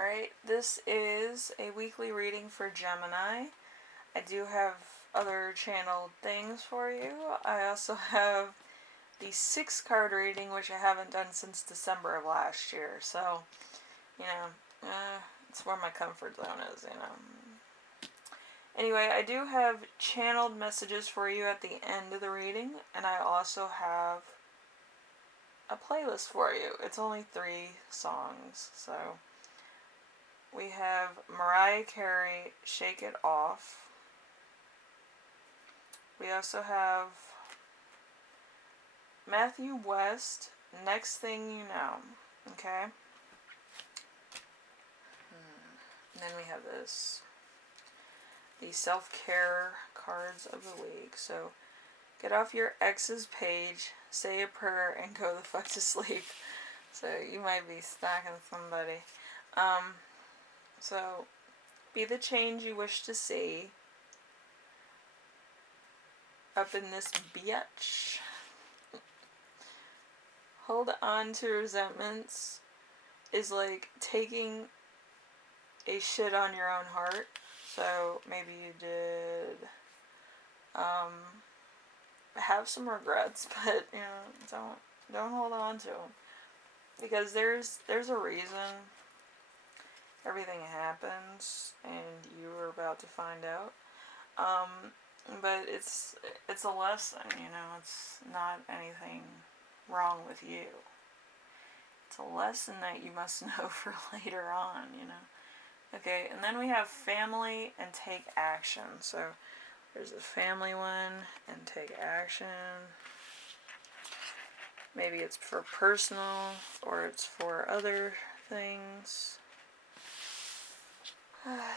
Alright, this is a weekly reading for Gemini. I do have other channeled things for you. I also have the 6 card reading, which I haven't done since December of last year. So, you know, it's where my comfort zone is, you know. Anyway, I do have channeled messages for you at the end of the reading, and I also have a playlist for you. It's only 3 songs, so we have Mariah Carey-Shake It Off. We also have Matthew West, Next Thing You Know. Okay? And then we have the self-care cards of the week. So, get off your ex's page, say a prayer, and go the fuck to sleep. So, you might be stalking somebody. So, be the change you wish to see. Up in this bitch. Hold on to resentments is like taking a shit on your own heart. So maybe you did have some regrets, but you know, don't hold on to them, because there's a reason everything happens, and you are about to find out. But it's a lesson, you know. It's not anything wrong with you. It's a lesson that you must know for later on, you know. Okay, and then we have family and take action. So there's a family one and take action. Maybe it's for personal or it's for other things.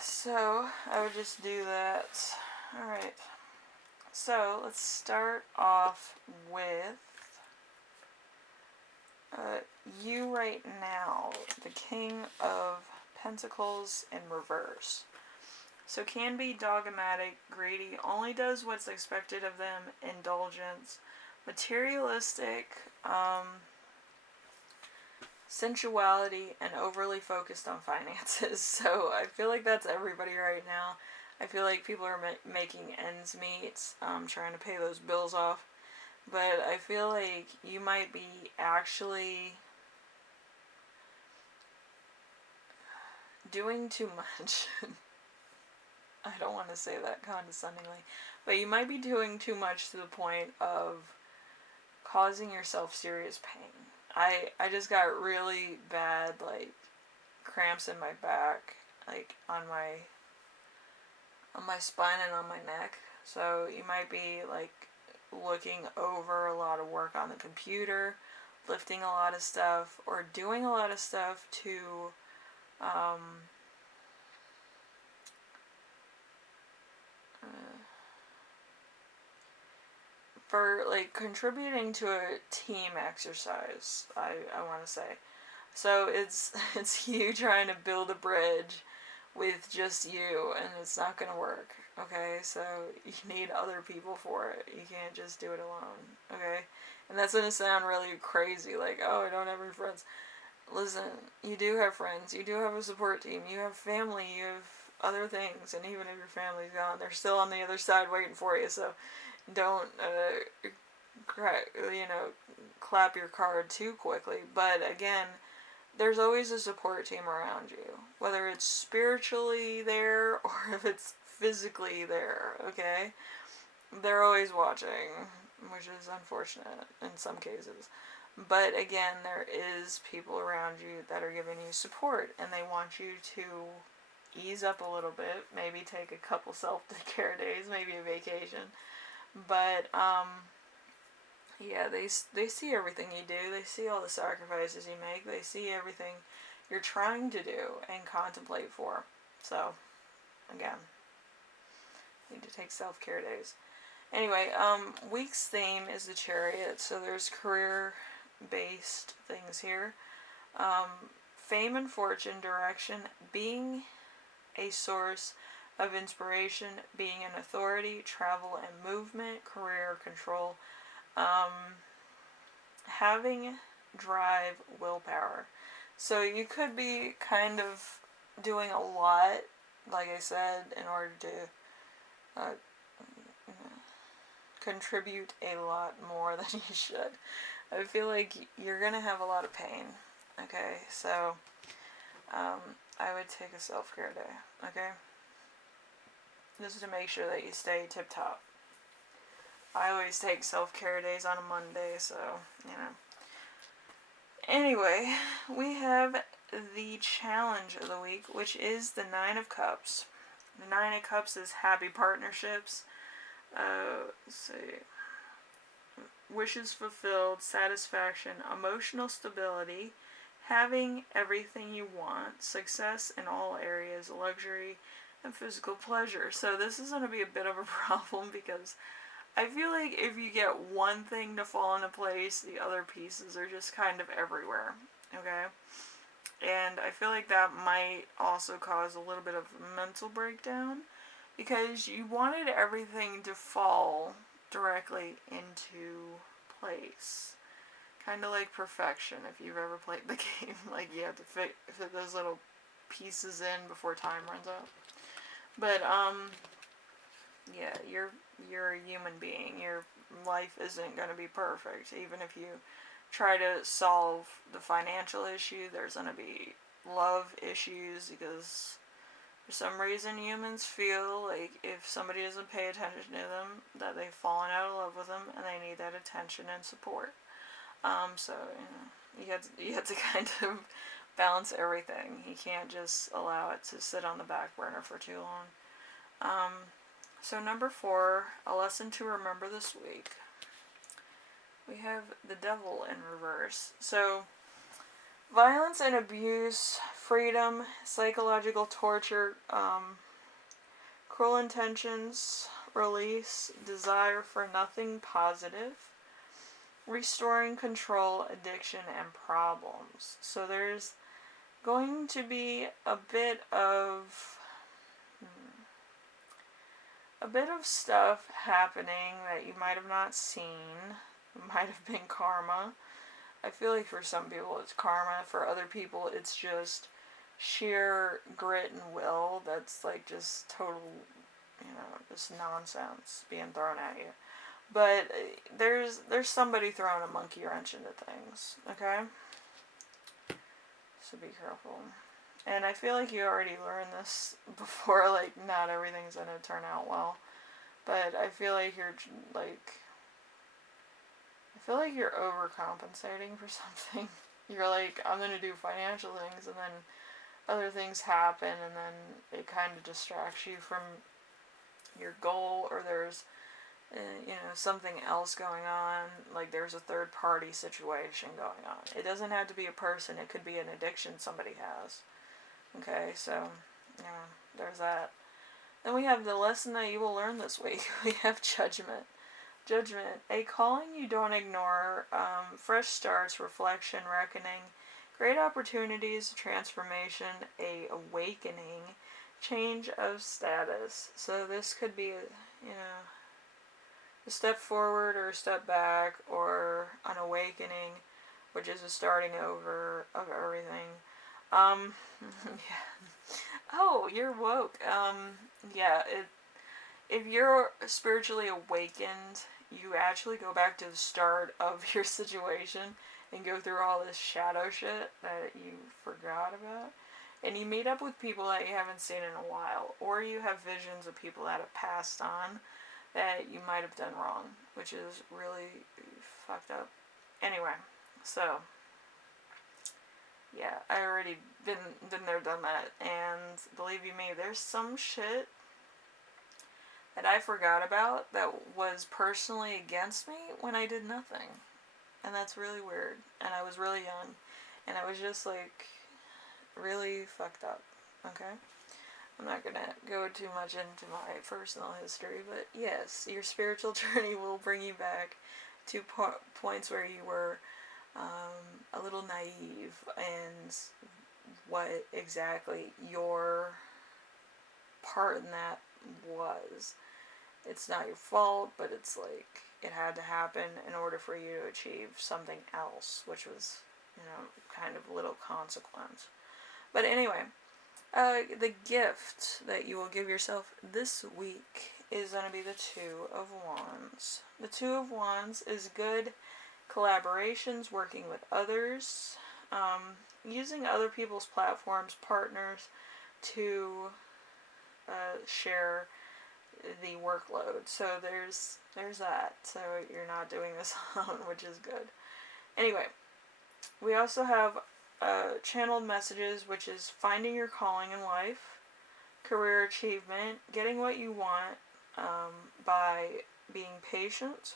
So I would just do that. Alright. So let's start off with you right now, the King of Pentacles in reverse. So can be dogmatic, greedy, only does what's expected of them, indulgence, materialistic, sensuality, and overly focused on finances. So I feel like that's everybody right now. I feel like people are making ends meet, trying to pay those bills off. But I feel like you might be actually doing too much. I don't want to say that condescendingly, but you might be doing too much to the point of causing yourself serious pain. I just got really bad, like, cramps in my back, like, on my spine and on my neck. So you might be, like, looking over a lot of work on the computer, lifting a lot of stuff, or doing a lot of stuff to for like contributing to a team exercise, I want to say. So it's you trying to build a bridge with just you, and it's not going to work. Okay, so you need other people for it. You can't just do it alone. Okay, and that's going to sound really crazy, like, oh, I don't have any friends. Listen, you do have friends. You do have a support team. You have family. You have other things, and even if your family's gone, they're still on the other side waiting for you. So don't clap your card too quickly. But again, there's always a support team around you, whether it's spiritually there or if it's physically there. Okay, they're always watching, which is unfortunate in some cases. But again, there is people around you that are giving you support, and they want you to ease up a little bit, maybe take a couple self-care days, maybe a vacation. But yeah, they see everything you do. They see all the sacrifices you make. They see everything you're trying to do and contemplate for. So, again, need to take self-care days. Anyway, week's theme is the Chariot. So there's career-based things here. Fame and fortune, direction, being a source of inspiration, being an authority, travel and movement, career control, having drive, willpower. So you could be kind of doing a lot, like I said, in order to uh, contribute a lot more than you should. I feel like you're gonna have a lot of pain. Okay, so I would take a self-care day. Okay, just to make sure that you stay tip top. I always take self-care days on a Monday, so you know. Anyway, we have the challenge of the week, which is the Nine of Cups. The Nine of Cups is happy partnerships. Let's see. Wishes fulfilled, satisfaction, emotional stability, having everything you want, success in all areas, luxury, and physical pleasure. So this is going to be a bit of a problem because I feel like if you get one thing to fall into place, the other pieces are just kind of everywhere. Okay? And I feel like that might also cause a little bit of mental breakdown because you wanted everything to fall directly into place. Kind of like perfection, if you've ever played the game. Like, you have to fit those little pieces in before time runs out. But, yeah, you're a human being. Your life isn't going to be perfect. Even if you try to solve the financial issue, there's going to be love issues because for some reason humans feel like if somebody doesn't pay attention to them, that they've fallen out of love with them and they need that attention and support. So, you know, you have to kind of balance everything. You can't just allow it to sit on the back burner for too long. So number 4, a lesson to remember this week. We have the devil in reverse. So, violence and abuse, freedom, psychological torture, cruel intentions, release, desire for nothing positive, restoring control, addiction, and problems. So there's going to be a bit of stuff happening that you might have not seen. It might have been karma. I feel like for some people it's karma. For other people it's just sheer grit and will that's like just total, just nonsense being thrown at you. But there's somebody throwing a monkey wrench into things, okay? So be careful. And I feel like you already learned this before, like, not everything's gonna turn out well. But I feel like you're overcompensating for something. You're like, I'm gonna do financial things, and then other things happen, and then it kind of distracts you from your goal, or there's something else going on, like there's a third party situation going on. It doesn't have to be a person, it could be an addiction somebody has. Okay, so, there's that. Then we have the lesson that you will learn this week. We have judgment. Judgment, a calling you don't ignore, fresh starts, reflection, reckoning, great opportunities, transformation, a awakening, change of status. So this could be, a step forward or a step back, or an awakening, which is a starting over of everything. Yeah. Oh, you're woke. Yeah, if you're spiritually awakened, you actually go back to the start of your situation and go through all this shadow shit that you forgot about. And you meet up with people that you haven't seen in a while, or you have visions of people that have passed on that you might have done wrong, which is really fucked up. Anyway, so yeah, I already been there, done that, and believe you me, there's some shit that I forgot about that was personally against me when I did nothing, and that's really weird. And I was really young, and I was just like really fucked up. Okay. I'm not going to go too much into my personal history, but yes, your spiritual journey will bring you back to points where you were a little naive and what exactly your part in that was. It's not your fault, but it's like it had to happen in order for you to achieve something else, which was, kind of little consequence. But anyway, The gift that you will give yourself this week is going to be the Two of Wands. The Two of Wands is good collaborations, working with others, using other people's platforms, partners, to share the workload. So there's that. So you're not doing this alone, which is good. Anyway, we also have channeled messages, which is finding your calling in life, career achievement, getting what you want by being patient,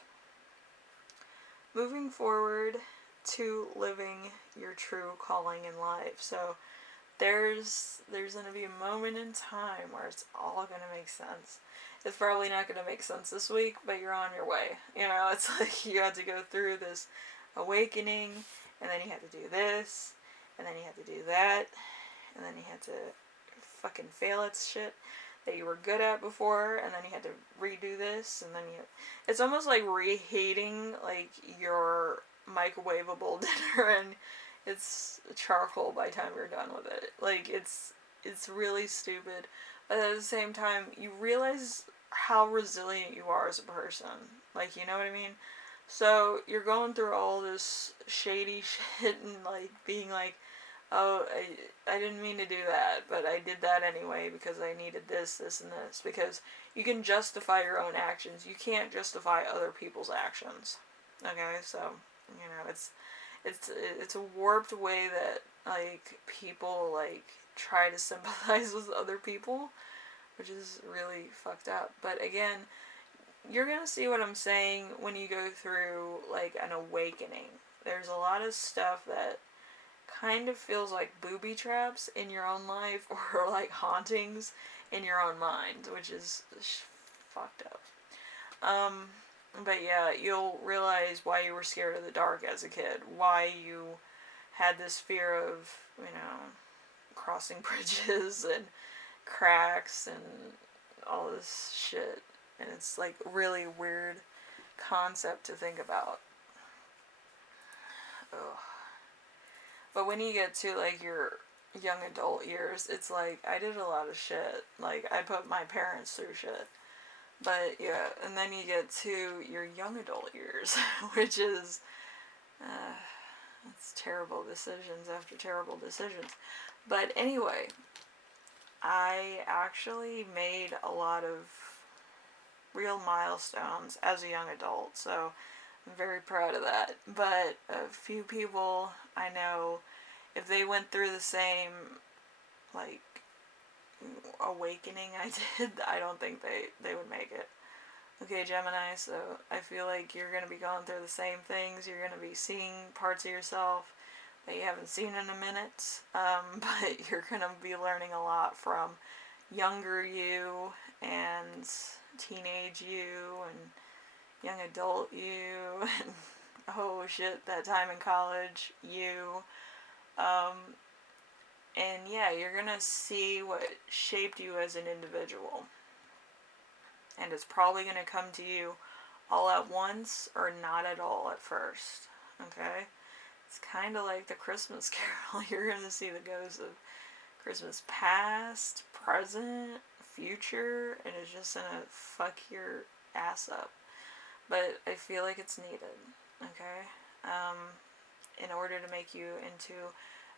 moving forward to living your true calling in life. So there's going to be a moment in time where it's all going to make sense. It's probably not going to make sense this week, but you're on your way. You know, it's like you had to go through this awakening, and then you had to do this, and then you had to do that, and then you had to fucking fail at shit that you were good at before, and then you had to redo this, and then it's almost like reheating, like, your microwavable dinner, and it's charcoal by the time you're done with it. Like, it's really stupid, but at the same time, you realize how resilient you are as a person. Like, you know what I mean? So, you're going through all this shady shit and, like, being like, oh, I didn't mean to do that, but I did that anyway because I needed this, this, and this. Because you can justify your own actions. You can't justify other people's actions. Okay? So, you know, it's a warped way that, like, people, like, try to sympathize with other people, which is really fucked up. But again, you're gonna see what I'm saying when you go through, like, an awakening. There's a lot of stuff that kind of feels like booby traps in your own life, or like hauntings in your own mind, which is fucked up. But yeah, you'll realize why you were scared of the dark as a kid, why you had this fear of, you know, crossing bridges and cracks and all this shit. And it's like really weird concept to think about. Ugh. But when you get to, like, your young adult years, it's like, I did a lot of shit. Like, I put my parents through shit. But, yeah, and then you get to your young adult years, which is, it's terrible decisions after terrible decisions. But anyway, I actually made a lot of real milestones as a young adult, so I'm very proud of that. But a few people I know, if they went through the same, like, awakening I did, I don't think they would make it. Okay, Gemini, so I feel like you're going to be going through the same things. You're going to be seeing parts of yourself that you haven't seen in a minute, but you're going to be learning a lot from younger you and teenage you and young adult you and oh shit, that time in college you. And yeah, you're gonna see what shaped you as an individual. And it's probably gonna come to you all at once or not at all at first. Okay? It's kind of like the Christmas Carol. You're gonna see the ghosts of Christmas past, present, future, and it's just gonna fuck your ass up. But I feel like it's needed. Okay? In order to make you into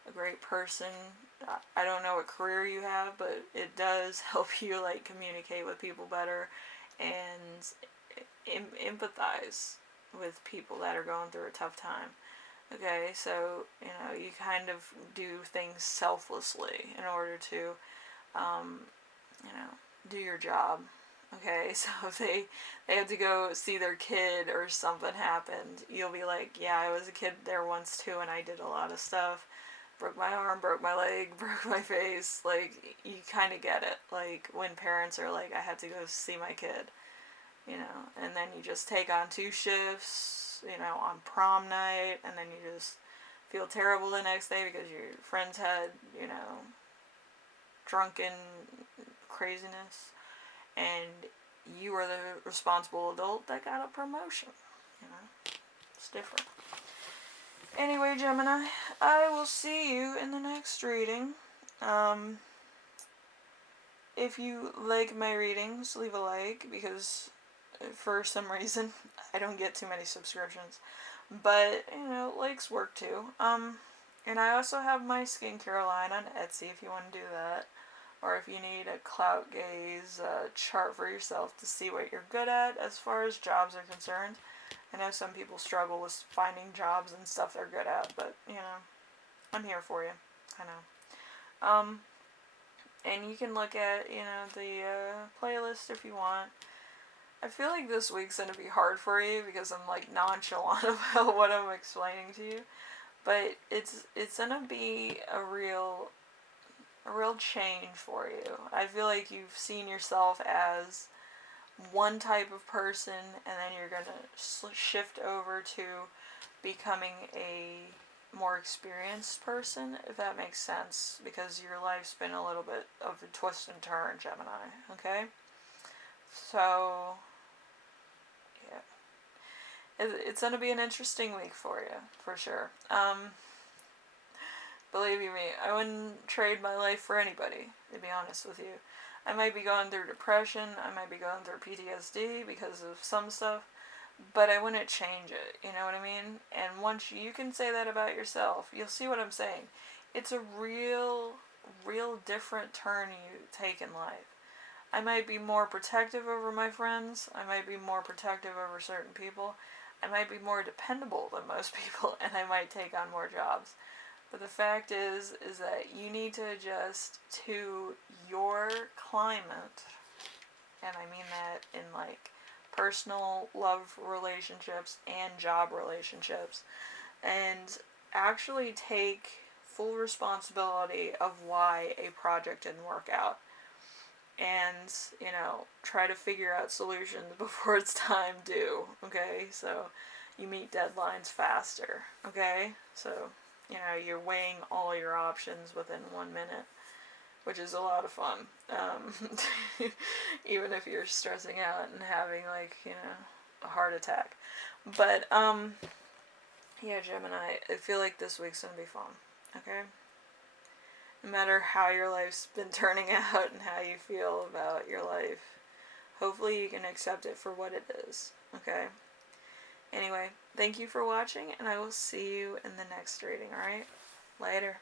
a great person. I don't know what career you have, but it does help you, like, communicate with people better and empathize with people that are going through a tough time. Okay, so, you know, you kind of do things selflessly in order to, you know, do your job. Okay, so if they have to go see their kid or something happened, you'll be like, yeah, I was a kid there once too, and I did a lot of stuff. Broke my arm, broke my leg, broke my face. Like, you kind of get it. Like, when parents are like, I had to go see my kid, you know, and then you just take on 2 shifts, you know, on prom night, and then you just feel terrible the next day because your friends had, you know, drunken craziness, and you are the responsible adult that got a promotion, you know. It's different. Anyway, Gemini, I will see you in the next reading. if you like my readings, leave a like, because for some reason I don't get too many subscriptions. But, likes work too. And I also have my skincare line on Etsy if you want to do that. Or if you need a clout gaze chart for yourself to see what you're good at as far as jobs are concerned. I know some people struggle with finding jobs and stuff they're good at, but, I'm here for you. I know. And you can look at, the playlist if you want. I feel like this week's going to be hard for you because I'm, like, nonchalant about what I'm explaining to you. But it's going to be a real change for you. I feel like you've seen yourself as one type of person, and then you're going to shift over to becoming a more experienced person, if that makes sense, because your life's been a little bit of a twist and turn, Gemini, okay? So, yeah. It's going to be an interesting week for you, for sure. Believe you me, I wouldn't trade my life for anybody, to be honest with you. I might be going through depression, I might be going through PTSD because of some stuff, but I wouldn't change it, you know what I mean? And once you can say that about yourself, you'll see what I'm saying. It's a real different turn you take in life. I might be more protective over my friends, I might be more protective over certain people, I might be more dependable than most people, and I might take on more jobs. But the fact is that you need to adjust to your climate, and I mean that in, like, personal love relationships and job relationships, and actually take full responsibility of why a project didn't work out. And, try to figure out solutions before it's time due, okay? So you meet deadlines faster, okay? So, you're weighing all your options within 1 minute, which is a lot of fun. Even if you're stressing out and having, like, a heart attack. But, yeah, Gemini, I feel like this week's gonna be fun, okay? No matter how your life's been turning out and how you feel about your life, hopefully you can accept it for what it is, okay? Anyway, thank you for watching, and I will see you in the next reading, alright? Later.